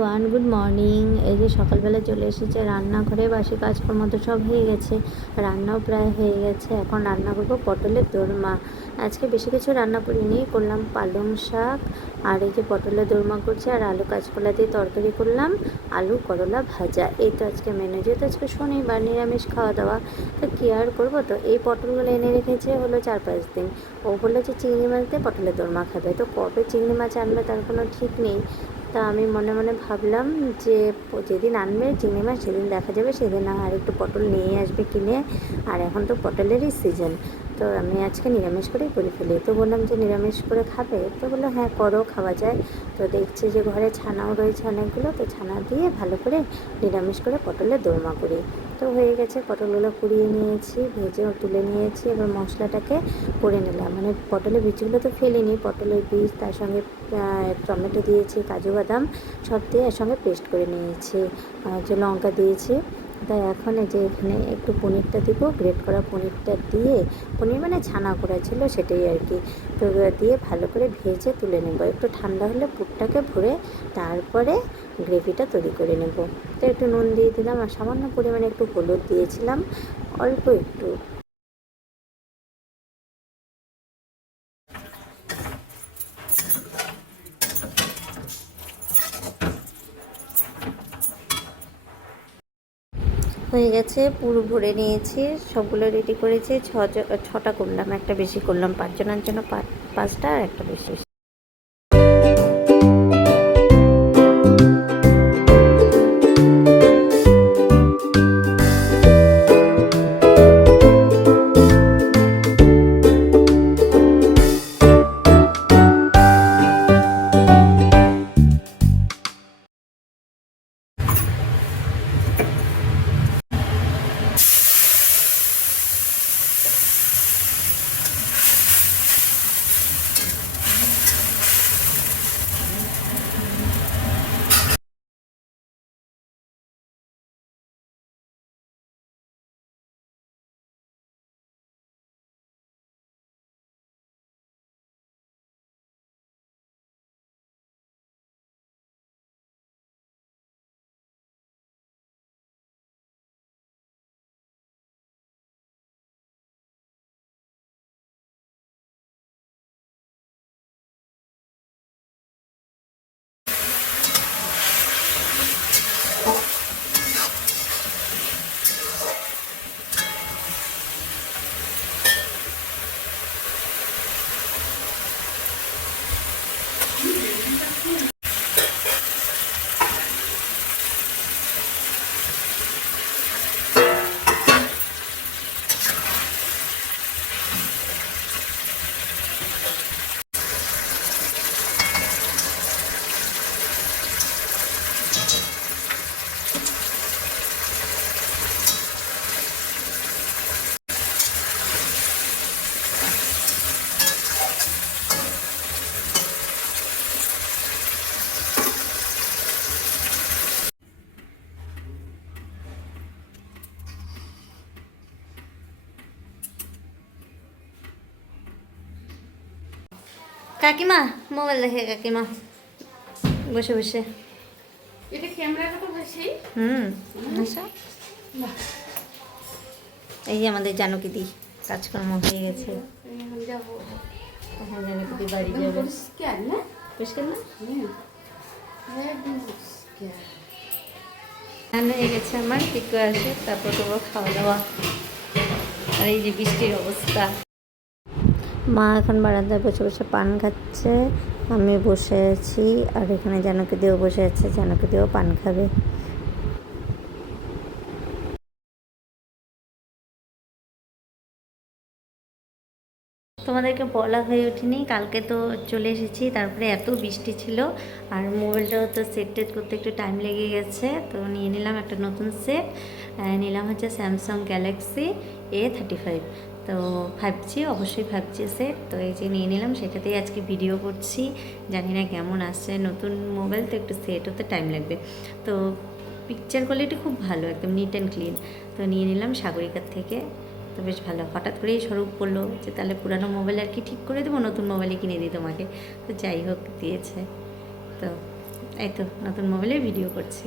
Everyone, good morning. এই যে সকালবেলা চলে এসেছে রান্নাঘরে, বাসি কাজকর্ম তো সব হয়ে গেছে, রান্নাও প্রায় হয়ে গেছে। এখন রান্না করবো পটলের দোরমা। আজকে বেশি কিছু রান্না করিনি, করলাম পালং শাক আর এই যে পটলের দোরমা করছি, আর আলু কাঁচকলা দিয়ে তরকারি করলাম, আলু করলা ভাজা। এই তো আজকে মেনু। যেহেতু আজকে শনিবার, নিরামিষ খাওয়া দাওয়া, তো কী আর করবো। তো এই পটলগুলো এনে রেখেছে হলো 4-5 দিন। ও বললো যে চিংড়ি মাছ দিয়ে পটলের দোরমা খাবে, তো কবে চিংড়ি মাছ আনবে তার কোনো ঠিক নেই। তা আমি মনে মনে ভাবলাম যে যেদিন আনবে চিংড়ি মাছ সেদিন দেখা যাবে, সেদিন আর একটু পটল নিয়ে আসবে কিনে। আর এখন তো পটলেরই সিজন, তো আমি আজকে নিরামিষ করেই করে ফেলি। তো বললাম যে নিরামিষ করে খাবে, তো বললো হ্যাঁ করো, খাওয়া যায়। তো দেখছি যে ঘরে ছানাও রয়েছে অনেকগুলো, তো ছানা দিয়ে ভালো করে নিরামিষ করে পটলের দোরমা করি। তো হয়ে গেছে, পটলগুলো কুড়িয়ে নিয়েছি, ভেজেও তুলে নিয়েছি। এবার মশলাটাকে করে নিলাম, মানে পটলের বীজগুলো তো ফেলিনি, পটলের বীজ তার সঙ্গে টমেটো দিয়েছি, কাজু বাদাম সব দিয়ে একসঙ্গে পেস্ট করে নিয়েছি, যে লঙ্কা দিয়েছি। তাই এখন এই যে এখানে একটু পনিরটা দিব, গ্রেট করা পনিরটা দিয়ে, পনির মানে ছানা করা ছিল সেটাই আর কি, তো দিয়ে ভালো করে ভেজে তুলে নেব। একটু ঠান্ডা হলে পুরটাকে ভরে তারপরে গ্রেভিটা তৈরি করে নেব। তো একটু নুন দিয়ে দিলাম, আর সামান্য পরিমাণে একটু হলুদ দিয়েছিলাম, অল্প একটু। হয়ে গেছে, পুরো ভরে নিয়েছি, সবগুলো রেডি করেছি। ছটা করলাম, একটা বেশি করলাম, 5 জনের জন্য 5টা আর একটা বেশি। কাকিমা মোবাইল দেখে, কাকিমা বসে বসে। এটা ক্যামেরাটা তো বসি। আচ্ছা, এই যে আমাদের জানকী দি কাজকর্ম হয়ে গেছে, যাবো তখন জানকী দি বাড়ি যাবে। পরিষ্কার না, পরিষ্কার না, একদম পরিষ্কার। রান্না হয়ে গেছে আমার, পিকু আসে তারপর করবো খাওয়া দাওয়া। আর এই যে বৃষ্টির অবস্থা, মা এখন বারান্দায় বসে বসে পান খাচ্ছে, আমি বসে আছি, আর এখানে জানকী দিও বসে আছে, জানকী দিও পান খাবে। তোমাদেরকে বলা হয়ে ওঠেনি, কালকে তো চলে এসেছি, তারপরে এত বৃষ্টি ছিল, আর মোবাইলটাও তো সেট টেট করতে একটু টাইম লেগে গেছে। তো নিয়ে নিলাম একটা নতুন সেট, নিলাম হচ্ছে স্যামসাং গ্যালাক্সি A35। তো 5G, অবশ্যই 5G সেট। তো এই যে নিয়ে নিলাম, সেটাতেই আজকে ভিডিও করছি। জানি না কেমন আসছে, নতুন মোবাইল তো একটু সেট হতে টাইম লাগবে। তো পিকচার কোয়ালিটি খুব ভালো, একদম নিট অ্যান্ড ক্লিন। তো নিয়ে নিলাম সাগরিকার থেকে। তো বেশ ভালো, হঠাৎ করেই স্বরূপ বললো যে তাহলে পুরানো মোবাইল আর কি ঠিক করে দেবো, নতুন মোবাইলই কিনে দিই তোমাকে। তো যাই হোক দিয়েছে। তো এই তো নতুন মোবাইলে ভিডিও করছি।